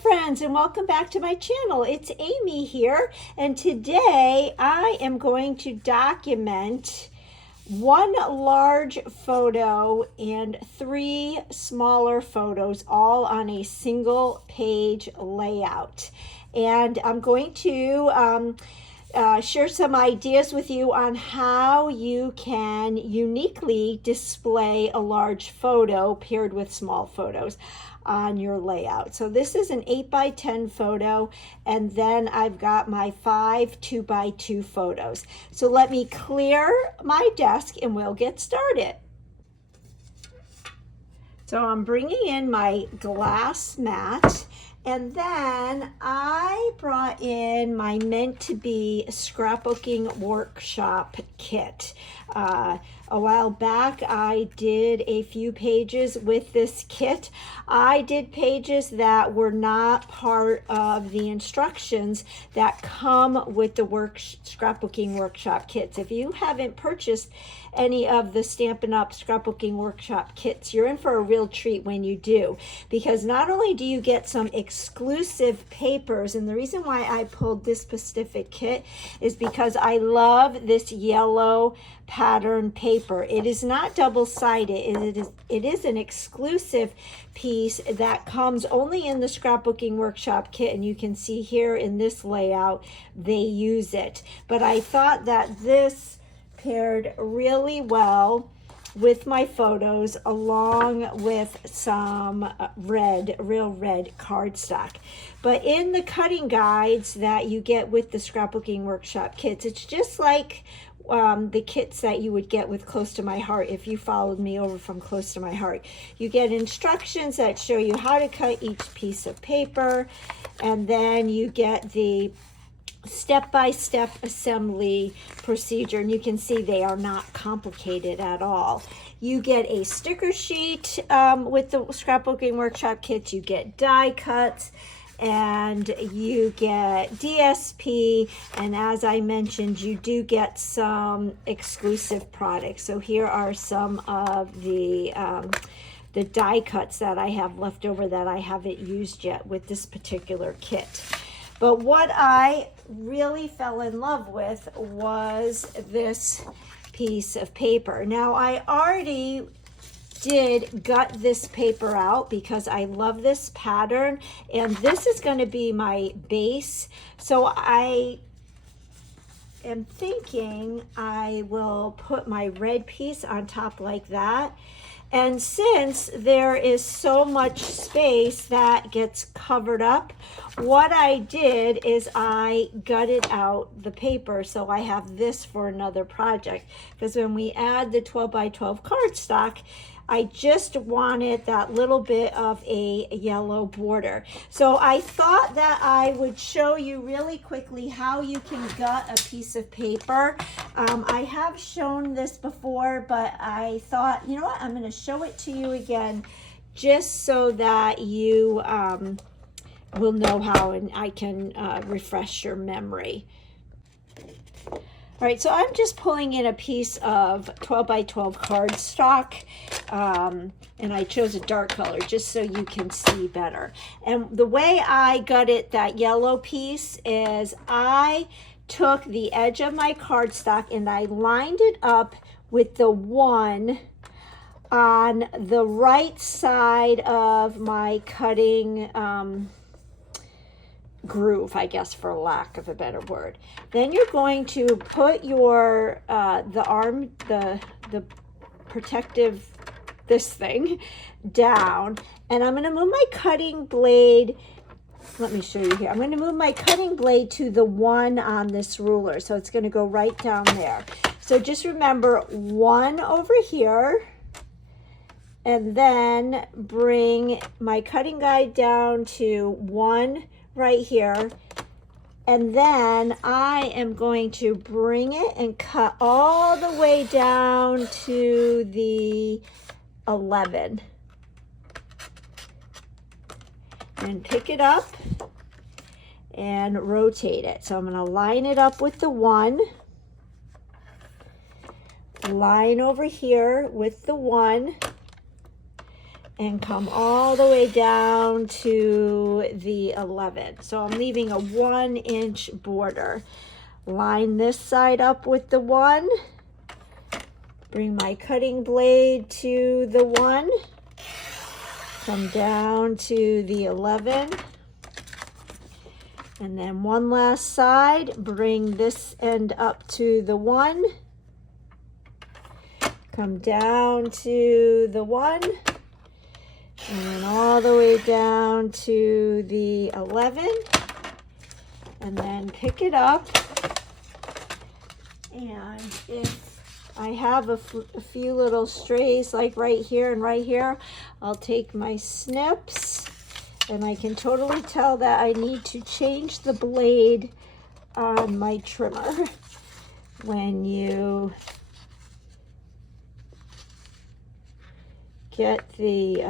friends, and welcome back to my channel. It's Amy here, and today I am going to document one large photo and 3 smaller photos all on a single page layout. And I'm going to share some ideas with you on how you can uniquely display a large photo paired with small photos on your layout. So this is an 8x10 photo, and then I've got my 5 2x2 photos. So let me clear my desk and we'll get started. So I'm bringing in my glass mat, and then I brought in my meant to be scrapbooking workshop kit. A while back I did a few pages with this kit. I did pages that were not part of the instructions that come with the scrapbooking workshop kits. If you haven't purchased any of the Stampin' Up! Scrapbooking workshop kits, you're in for a real treat when you do, because not only do you get some exclusive papers, and the reason why I pulled this specific kit is because I love this yellow pattern paper. It is not double-sided. It is an exclusive piece that comes only in the scrapbooking workshop kit, and you can see here in this layout they use it. But I thought that this paired really well with my photos, along with some real red cardstock. But in the cutting guides that you get with the scrapbooking workshop kits, it's just like the kits that you would get with Close to My Heart. If you followed me over from Close to My Heart, you get instructions that show you how to cut each piece of paper, and then you get the step-by-step assembly procedure, and you can see they are not complicated at all. You get a sticker sheet with the scrapbooking workshop kits. You get die cuts, and you get DSP, and as I mentioned, you do get some exclusive products. So here are some of the die cuts that I have left over that I haven't used yet with this particular kit. But what I really fell in love with was this piece of paper. Now, I already did gut this paper out because I love this pattern, and this is going to be my base. So I am thinking I will put my red piece on top like that. And since there is so much space that gets covered up, what I did is I gutted out the paper, so I have this for another project. Because when we add the 12x12 cardstock, I just wanted that little bit of a yellow border. So I thought that I would show you really quickly how you can gut a piece of paper. I have shown this before, but I thought, you know what, I'm going to show it to you again just so that you will know how, and I can refresh your memory. All right, so I'm just pulling in a piece of 12x12 cardstock, and I chose a dark color just so you can see better. And the way I gutted that yellow piece is I took the edge of my cardstock and I lined it up with the 1 on the right side of my cutting groove, I guess, for lack of a better word. Then you're going to put your the protective, this thing, down, and I'm going to move my cutting blade. Let me show you here. I'm going to move my cutting blade to the 1 on this ruler, so it's going to go right down there. So just remember 1 over here, and then bring my cutting guide down to 1 right here, and then I am going to bring it and cut all the way down to the 11 and pick it up and rotate it. So I'm going to line it up with the 1, line over here with the 1, and come all the way down to the 11. So I'm leaving a 1-inch border. Line this side up with the 1. Bring my cutting blade to the 1. Come down to the 11. And then one last side, bring this end up to the 1. Come down to the 1. And then all the way down to the 11. And then pick it up. And if I have a few little strays like right here and right here, I'll take my snips, and I can totally tell that I need to change the blade on my trimmer. When you get the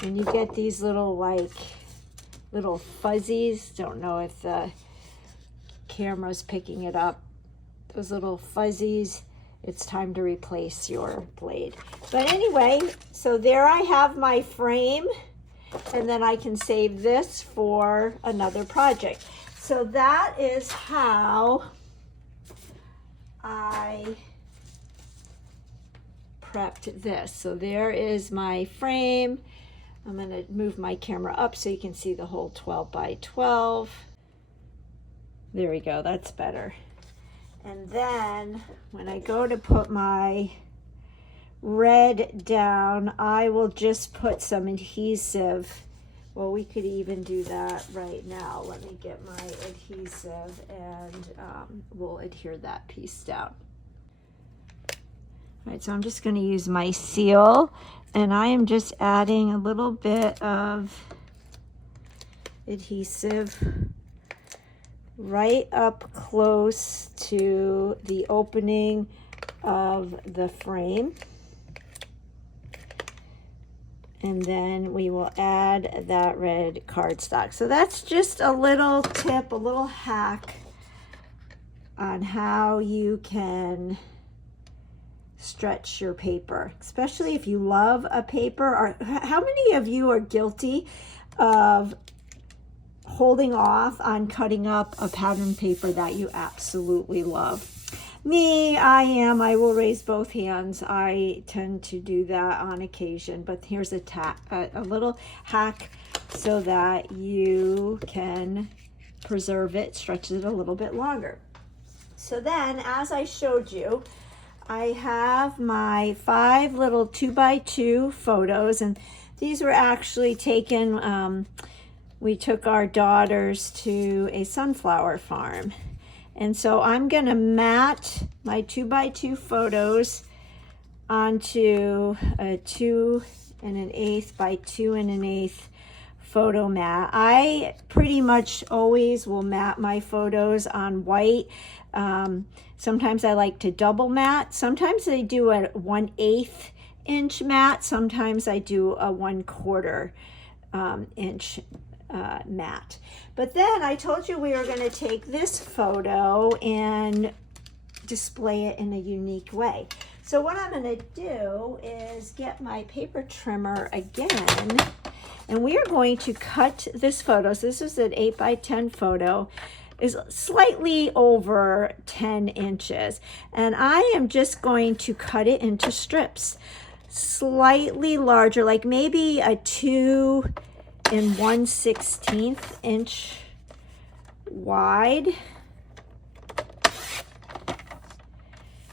when you get these little little fuzzies, don't know if the camera's picking it up, those little fuzzies, it's time to replace your blade. But anyway, so there I have my frame, and then I can save this for another project. So that is how I prepped this. So there is my frame. I'm going to move my camera up so you can see the whole 12 by 12. There we go, that's better. And then when I go to put my red down, I will just put some adhesive. Well, we could even do that right now. Let me get my adhesive, and we'll adhere that piece down. All right, so I'm just going to use my seal, and I am just adding a little bit of adhesive right up close to the opening of the frame. And then we will add that red cardstock. So that's just a little tip, a little hack on how you can stretch your paper, especially if you love a paper. Or how many of you are guilty of holding off on cutting up a pattern paper that you absolutely love? Me, I will raise both hands. I tend to do that on occasion, but here's a little hack so that you can preserve it, stretch it a little bit longer. So then, as I showed you, I have my 5 little 2x2 photos, and these were actually taken, we took our daughters to a sunflower farm. And so I'm gonna mat my 2x2 photos onto a 2 1/8 by 2 1/8 photo mat. I pretty much always will mat my photos on white. Sometimes I like to double mat. Sometimes I do a 1/8 inch mat. Sometimes I do a 1/4 inch mat. But then I told you we were going to take this photo and display it in a unique way. So what I'm going to do is get my paper trimmer again, and we are going to cut this photo. So this is an 8 by 10 photo, is slightly over 10 inches. And I am just going to cut it into strips, slightly larger, like maybe a 2 1/16 inch wide.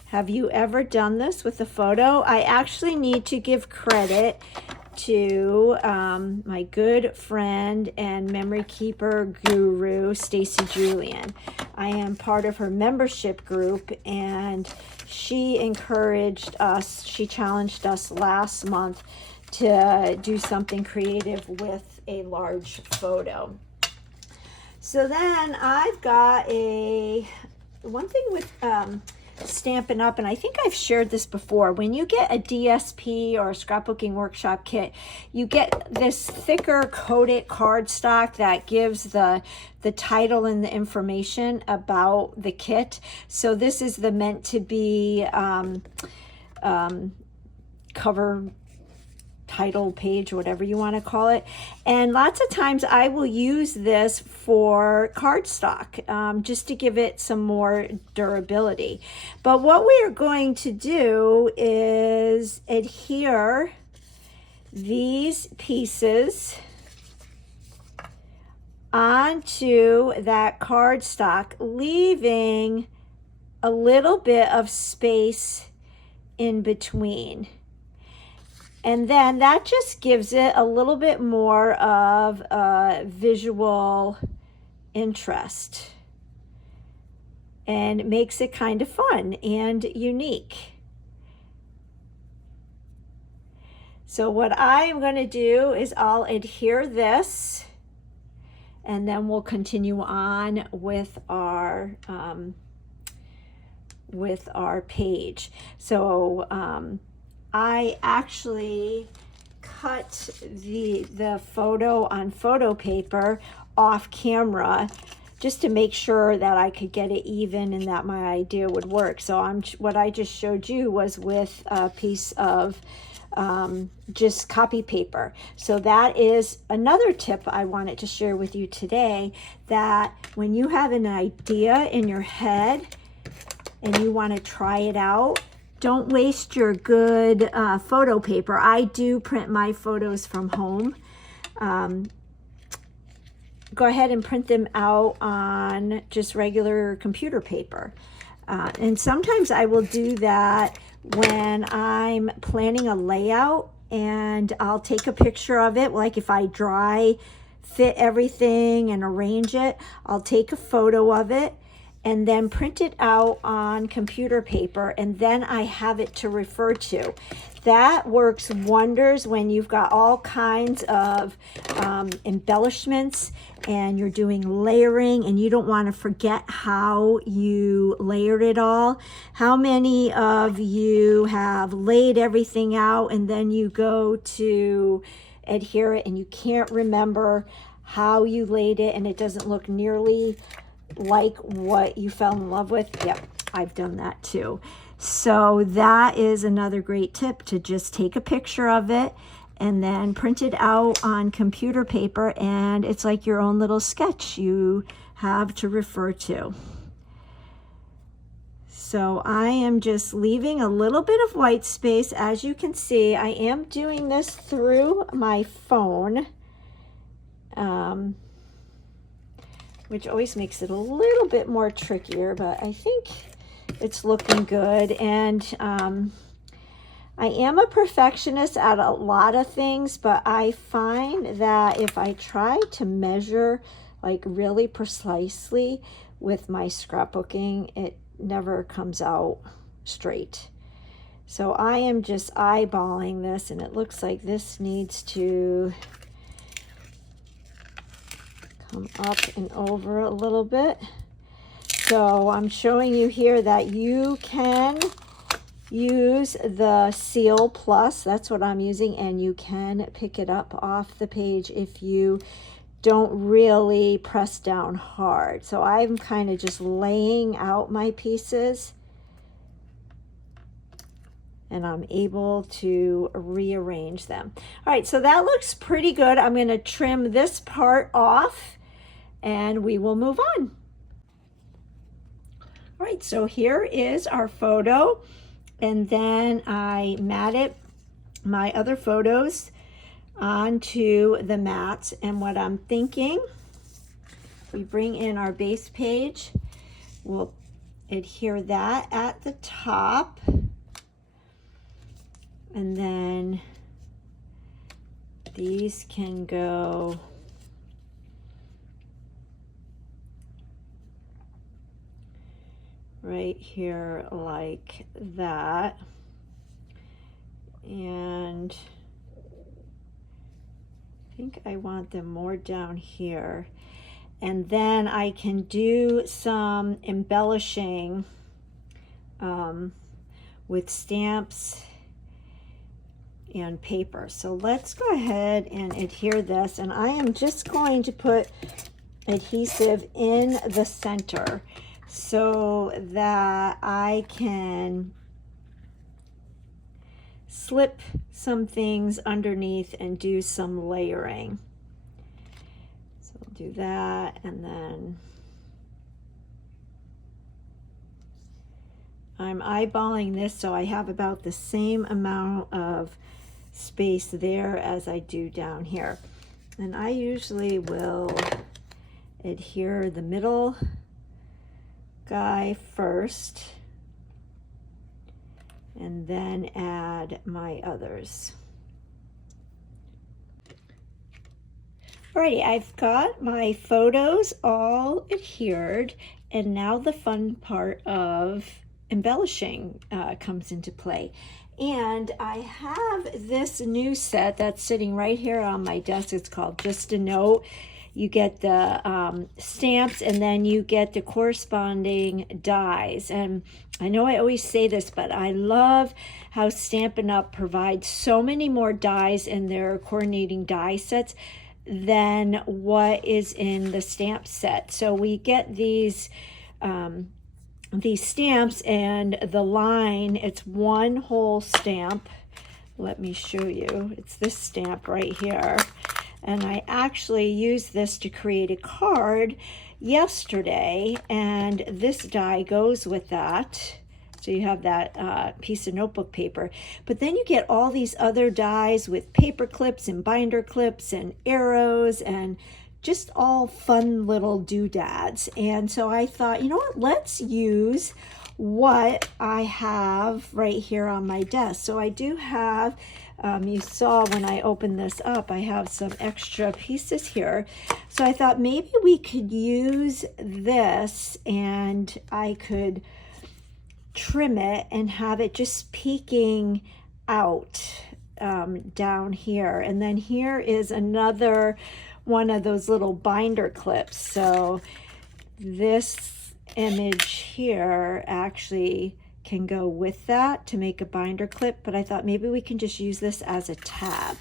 Have you ever done this with a photo? I actually need to give credit to my good friend and memory keeper guru, Stacy Julian. I am part of her membership group, and she encouraged us, she challenged us last month to do something creative with a large photo. So then I've got one thing with Stampin' Up, and I think I've shared this before. When you get a DSP or a scrapbooking workshop kit, you get this thicker coated cardstock that gives the title and the information about the kit. So this is the meant to be cover title page, whatever you want to call it. And lots of times I will use this for cardstock, just to give it some more durability. But what we are going to do is adhere these pieces onto that cardstock, leaving a little bit of space in between. And then that just gives it a little bit more of a visual interest and makes it kind of fun and unique. So what I am going to do is I'll adhere this, and then we'll continue on with our page. So I actually cut the photo on photo paper off camera just to make sure that I could get it even and that my idea would work. So what I just showed you was with a piece of just copy paper. So that is another tip I wanted to share with you today, that when you have an idea in your head and you want to try it out, don't waste your good photo paper. I do print my photos from home. Go ahead and print them out on just regular computer paper. And sometimes I will do that when I'm planning a layout, and I'll take a picture of it. Like if I dry fit everything and arrange it, I'll take a photo of it and then print it out on computer paper, and then I have it to refer to. That works wonders when you've got all kinds of embellishments and you're doing layering and you don't want to forget how you layered it all. How many of you have laid everything out and then you go to adhere it and you can't remember how you laid it and it doesn't look nearly like what you fell in love with? Yep, I've done that too. So that is another great tip, to just take a picture of it and then print it out on computer paper, and it's like your own little sketch you have to refer to. So I am just leaving a little bit of white space. As you can see, I am doing this through my phone, which always makes it a little bit more trickier, but I think it's looking good. And I am a perfectionist at a lot of things, but I find that if I try to measure like really precisely with my scrapbooking, it never comes out straight. So I am just eyeballing this, and it looks like this needs to come up and over a little bit. So I'm showing you here that you can use the Seal Plus, that's what I'm using, and you can pick it up off the page if you don't really press down hard. So I'm kind of just laying out my pieces, and I'm able to rearrange them. All right, so that looks pretty good. I'm going to trim this part off and we will move on. All right, so here is our photo, and then I matted my other photos onto the mat. And what I'm thinking, we bring in our base page, we'll adhere that at the top, and then these can go right here like that. And I think I want them more down here. And then I can do some embellishing with stamps and paper. So let's go ahead and adhere this, and I am just going to put adhesive in the center so that I can slip some things underneath and do some layering. So we'll do that, and then I'm eyeballing this so I have about the same amount of space there as I do down here. And I usually will adhere the middle guy first and then add my others. Alrighty, I've got my photos all adhered, and now the fun part of embellishing comes into play. And I have this new set that's sitting right here on my desk. It's called Just a Note. You get the stamps, and then you get the corresponding dies. And I know I always say this, but I love how Stampin' Up! Provides so many more dies in their coordinating die sets than what is in the stamp set. So we get these stamps, and the line, it's one whole stamp. Let me show you. It's this stamp right here. And I actually used this to create a card yesterday, and this die goes with that. So you have that piece of notebook paper. But then you get all these other dies with paper clips and binder clips and arrows and just all fun little doodads. And so I thought, you know what, let's use what I have right here on my desk. So I do have, you saw when I opened this up, I have some extra pieces here. So I thought maybe we could use this, and I could trim it and have it just peeking out down here. And then here is another one of those little binder clips. So this image here actually can go with that to make a binder clip, but I thought maybe we can just use this as a tab.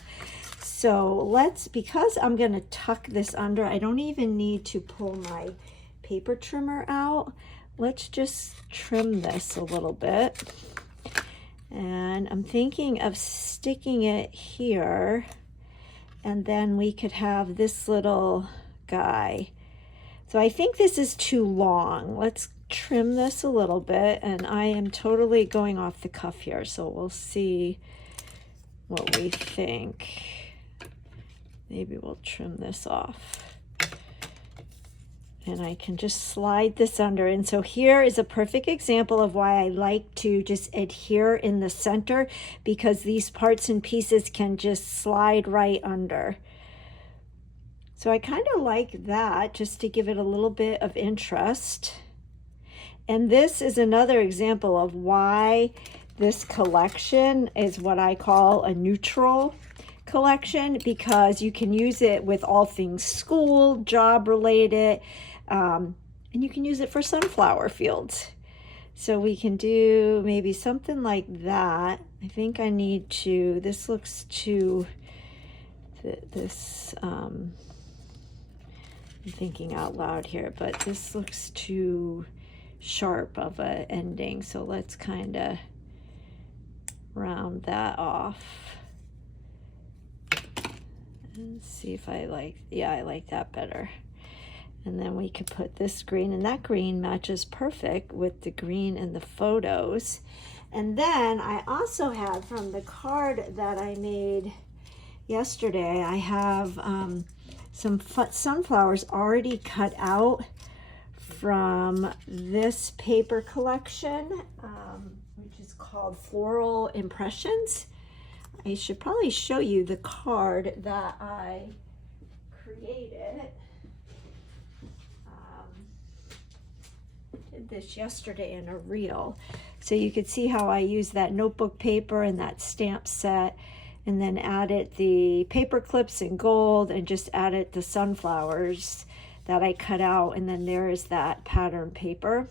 So let's, because I'm going to tuck this under, I don't even need to pull my paper trimmer out. Let's just trim this a little bit. And I'm thinking of sticking it here, and then we could have this little guy. So I think this is too long. Let's trim this a little bit, and I am totally going off the cuff here, so we'll see what we think. Maybe we'll trim this off. And I can just slide this under. And so here is a perfect example of why I like to just adhere in the center, because these parts and pieces can just slide right under. So I kind of like that, just to give it a little bit of interest. And this is another example of why this collection is what I call a neutral collection, because you can use it with all things school, job related, and you can use it for sunflower fields. So we can do maybe something like that. I think I need to, this looks too, I'm thinking out loud here, but this looks too sharp of an ending. So let's kind of round that off. And see if I like, yeah, I like that better. And then we could put this green, and that green matches perfect with the green in the photos. And then I also have, from the card that I made yesterday, I have some sunflowers already cut out from this paper collection, which is called Floral Impressions. I should probably show you the card that I created. Did this yesterday in a reel. So you could see how I used that notebook paper and that stamp set, and then added the paper clips in gold and just added the sunflowers that I cut out, and then there is that pattern paper.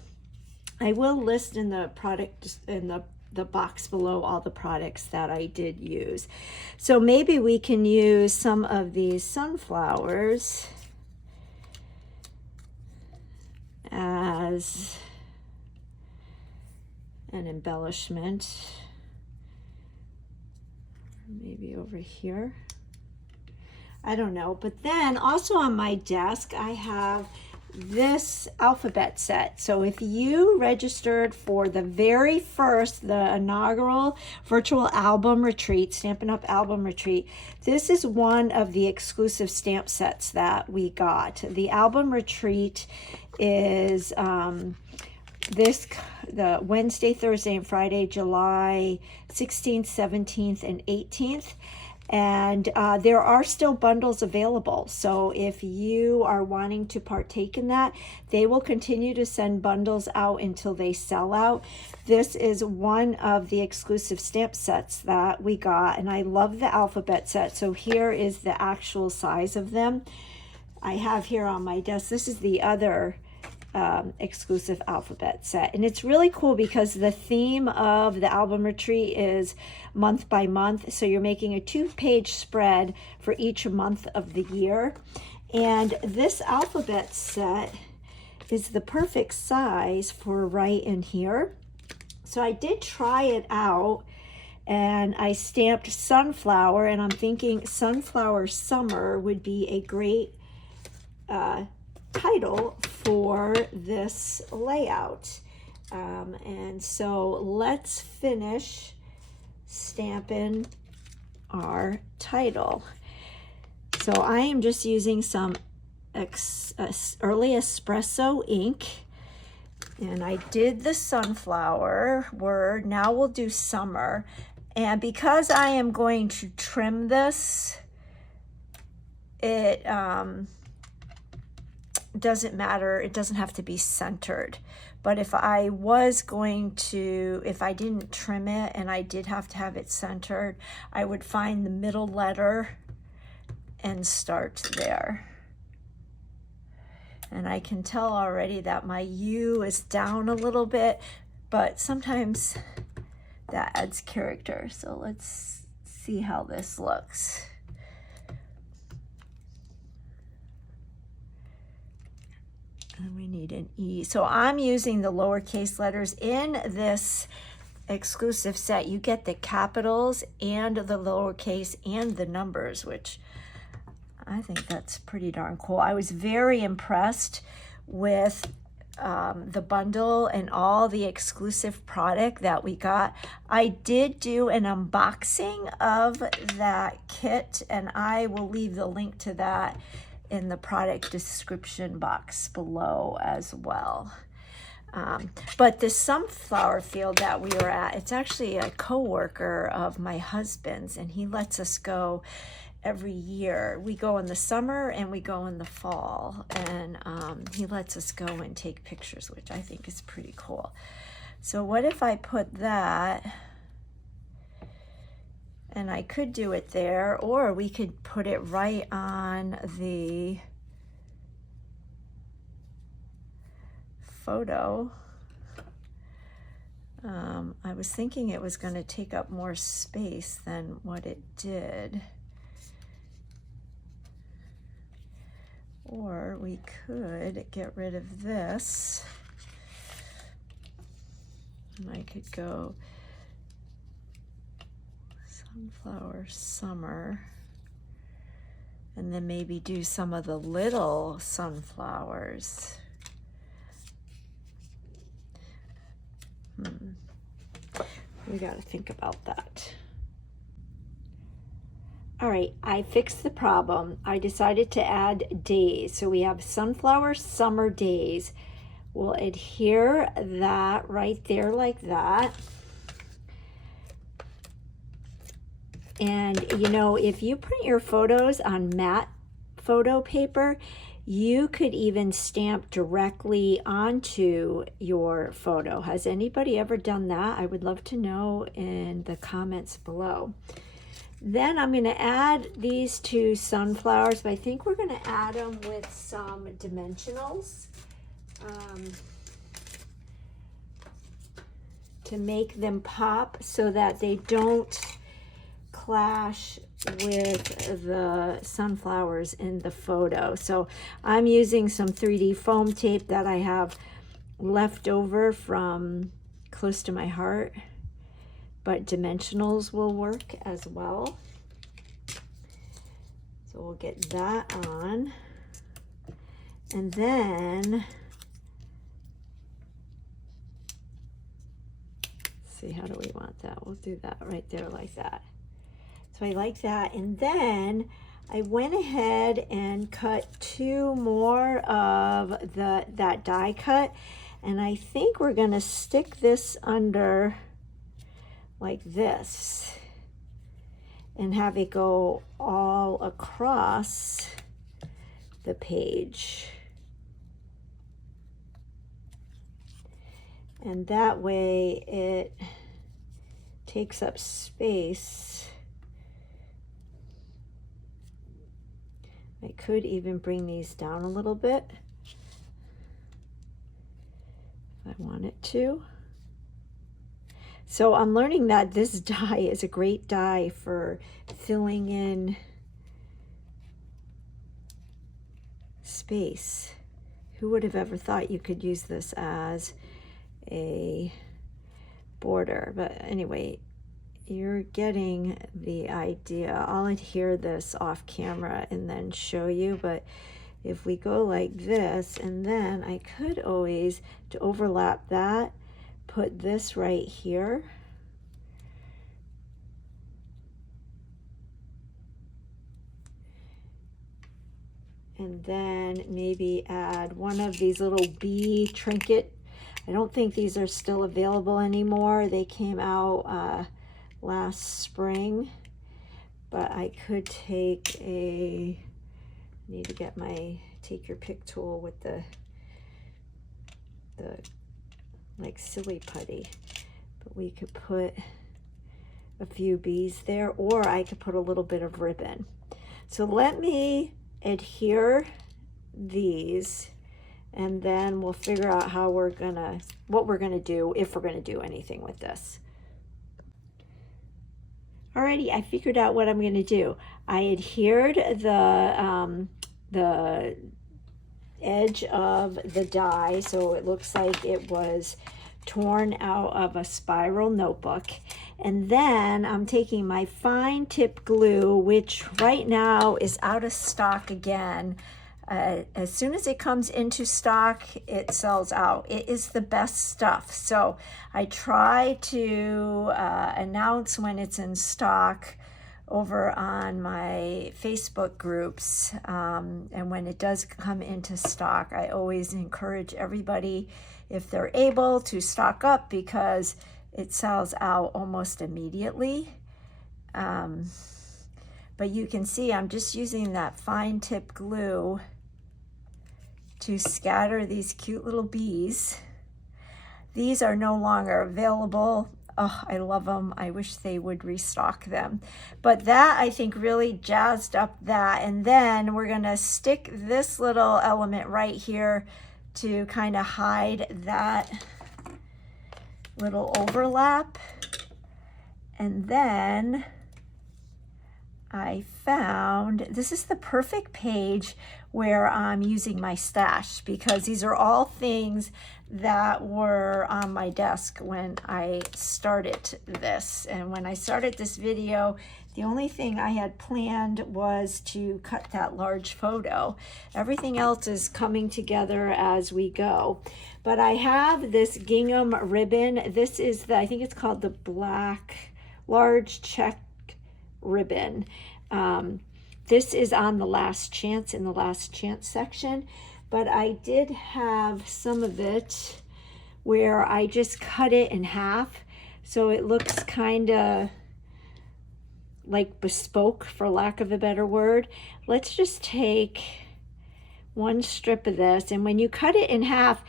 I will list in the product, in the box below, all the products that I did use. So maybe we can use some of these sunflowers as an embellishment. maybe over here. I don't know. But then also on my desk, I have this alphabet set. So if you registered for the very first, the inaugural virtual album retreat, Stampin' Up! Album retreat, this is one of the exclusive stamp sets that we got. The album retreat is the Wednesday, Thursday, and Friday, July 16th, 17th, and 18th. And there are still bundles available. So if you are wanting to partake in that, they will continue to send bundles out until they sell out. This is one of the exclusive stamp sets that we got. And I love the alphabet set. So here is the actual size of them. I have here on my desk. This is the other exclusive alphabet set, and it's really cool because the theme of the album retreat is month by month, so you're making a 2-page spread for each month of the year. And this alphabet set is the perfect size for right in here. So I did try it out, and I stamped sunflower, and I'm thinking sunflower summer would be a great title for this layout. And so let's finish stamping our title. So I am just using some early espresso ink, and I did the sunflower word. Now we'll do summer. And because I am going to trim this, it doesn't matter, it doesn't have to be centered. But if I didn't trim it and I did have to have it centered, I would find the middle letter and start there. And I can tell already that my U is down a little bit, but sometimes that adds character. So let's see how this looks. And we need an E. So I'm using the lowercase letters in this exclusive set. You get the capitals and the lowercase and the numbers, which I think that's pretty darn cool. I was very impressed with the bundle and all the exclusive product that we got. I did do an unboxing of that kit, and I will leave the link to that in the product description box below as well. But the sunflower field that we were at, it's actually a co-worker of my husband's, and he lets us go every year. We go in the summer and we go in the fall, and he lets us go and take pictures, which I think is pretty cool. So what if I put that, and I could do it there, or we could put it right on the photo. I was thinking it was going to take up more space than what it did. Or we could get rid of this, and I could go sunflower summer, and then maybe do some of the little sunflowers. We got to think about that. All right, I fixed the problem. I decided to add days. So we have sunflower summer days. We'll adhere that right there like that. And you know, if you print your photos on matte photo paper, you could even stamp directly onto your photo. Has anybody ever done that? I would love to know in the comments below. Then I'm going to add these two sunflowers, but I think we're going to add them with some dimensionals to make them pop so that they don't clash with the sunflowers in the photo. So I'm using some 3D foam tape that I have left over from Close to My Heart but dimensionals will work as well. So we'll get that on. And then, see, how do we want that? We'll do that right there like that. So I like that. And then I went ahead and cut 2 more of that die cut. And I think we're gonna stick this under like this and have it go all across the page. And that way it takes up space. I could even bring these down a little bit if I wanted to. So I'm learning that this die is a great die for filling in space. Who would have ever thought you could use this as a border? But anyway, you're getting the idea. I'll adhere this off camera and then show you, but if we go like this, and then I could always, to overlap that, put this right here. And then maybe add one of these little bee trinket. I don't think these are still available anymore. They came out last spring, but I could take a, I need to get my take your pick tool with the like silly putty, but we could put a few bees there, or I could put a little bit of ribbon. So let me adhere these, and then we'll figure out how we're gonna, what we're gonna do, if we're gonna do anything with this. Alrighty, I figured out what I'm gonna do. I adhered the edge of the die so it looks like it was torn out of a spiral notebook, and then I'm taking my fine tip glue, which right now is out of stock again. As soon as it comes into stock, it sells out. It is the best stuff. So I try to announce when it's in stock over on my Facebook groups. And when it does come into stock, I always encourage everybody, if they're able, to stock up, because it sells out almost immediately. But you can see I'm just using that fine tip glue to scatter these cute little bees. These are no longer available. Oh, I love them. I wish they would restock them. But that, I think, really jazzed up that. And then we're gonna stick this little element right here to kind of hide that little overlap. And then I found, this is the perfect page where I'm using my stash, because these are all things that were on my desk when I started this. And when I started this video, the only thing I had planned was to cut that large photo. Everything else is coming together as we go. But I have this gingham ribbon. This is the, I think it's called the black large check ribbon. This is on the last chance, in the last chance section, but I did have some of it where I just cut it in half, so it looks kind of like bespoke, for lack of a better word. Let's just take one strip of this, and when you cut it in half,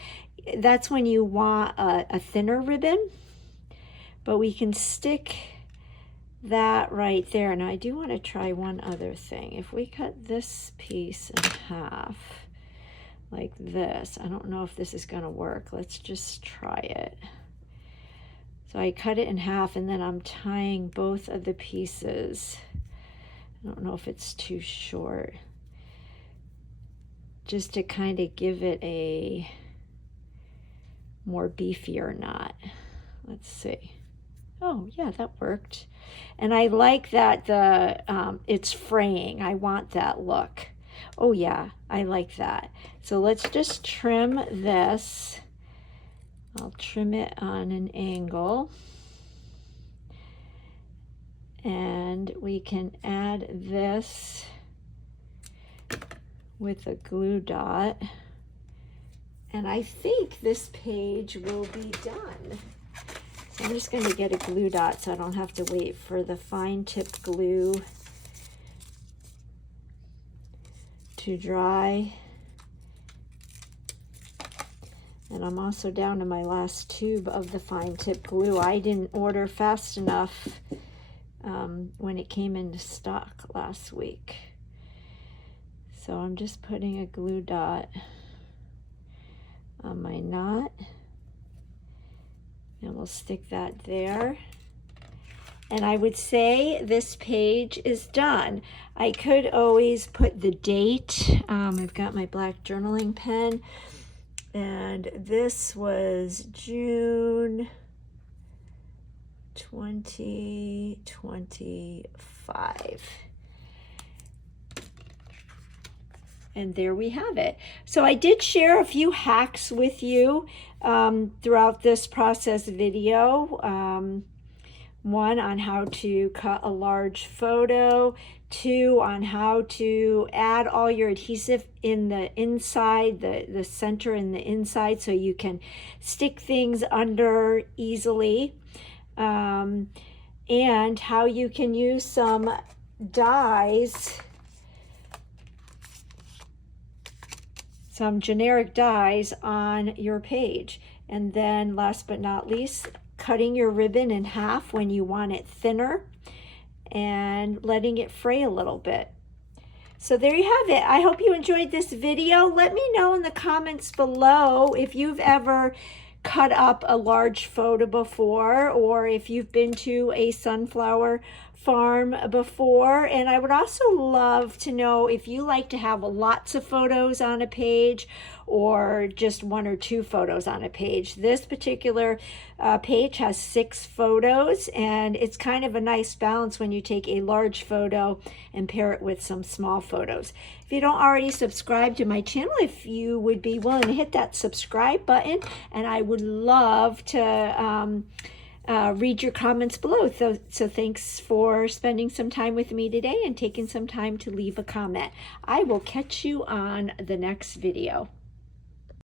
that's when you want a thinner ribbon, but we can stick that right there. Now I do want to try one other thing. If we cut this piece in half like this, I don't know if this is going to work. Let's just try it. So I cut it in half, and then I'm tying both of the pieces. I don't know if it's too short, just to kind of give it a more beefier knot. Let's see. Oh yeah, that worked. And I like that it's fraying. I want that look. Oh yeah, I like that. So let's just trim this. I'll trim it on an angle. And we can add this with a glue dot. And I think this page will be done. So I'm just going to get a glue dot so I don't have to wait for the fine tip glue to dry. And I'm also down to my last tube of the fine tip glue. I didn't order fast enough when it came into stock last week. So I'm just putting a glue dot on my knot. And we'll stick that there. And I would say this page is done. I could always put the date. I've got my black journaling pen. And this was June 2025. And there we have it. So I did share a few hacks with you throughout this process video. One on how to cut a large photo, two on how to add all your adhesive in the inside, the center and the inside, so you can stick things under easily, and how you can use some dies, some generic dies on your page. And then last but not least, cutting your ribbon in half when you want it thinner and letting it fray a little bit. So there you have it. I hope you enjoyed this video. Let me know in the comments below if you've ever cut up a large photo before, or if you've been to a sunflower farm before. And I would also love to know if you like to have lots of photos on a page or just one or two photos on a page. This particular page has 6 photos, and it's kind of a nice balance when you take a large photo and pair it with some small photos. If you don't already subscribe to my channel, if you would be willing to hit that subscribe button, and I would love to read your comments below. So thanks for spending some time with me today and taking some time to leave a comment. I will catch you on the next video.